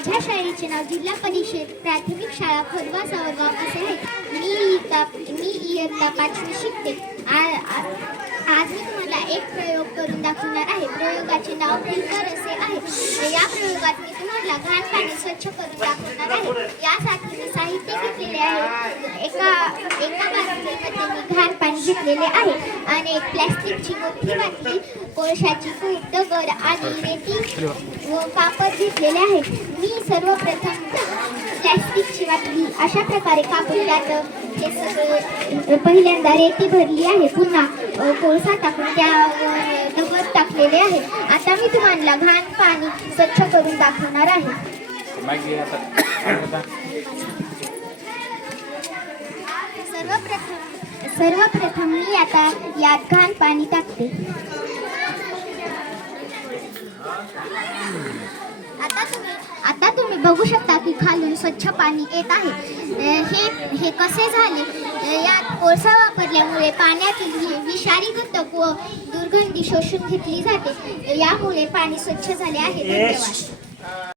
माझ्या शाळेचे नाव जिल्हा परिषद प्राथमिक शाळा खरवा सावरगाव असे आहे. मी इयत्ता 5वी शिकते. आज मी तुम्हाला एक प्रयोग करून दाखवणार आहे. प्रयोगाचे नाव फिल्टर असे आहे. या प्रयोगात मी तुम्हाला घाण पाणी स्वच्छ करून दाखवणार आहे. यासाठी मी साहित्य घेतलेले आहे. एका बाटलीमध्ये मी घाण पाणी घेतलेले आहे आणि एक प्लॅस्टिकची मोठी बाटली, कोळशाची कूट, दगड आणि रेती व कापड घेतलेले आहे. मी सर्वप्रथम प्लॅस्टिकची बाटली अशा प्रकारे कापून त्यात हे सगळे पहिल्यांदा रेती भरली आहे. पुन्हा कोळसा टाकून त्यावर दगड टाकलेले आहे. आता मी तुम्हाला घाण पाणी स्वच्छ करून दाखवणार आहे. सर्वप्रथम मी आता यात घाण पाणी टाकते. आता तुम्ही बघू शकता की खालून स्वच्छ पाणी येत आहे. हे कसे झाले? यात कोळसा वापरल्यामुळे पाण्यातील विषारी घटक व दुर्गंधी शोषून घेतली जाते. यामुळे पाणी स्वच्छ झाले आहे. धन्यवाद.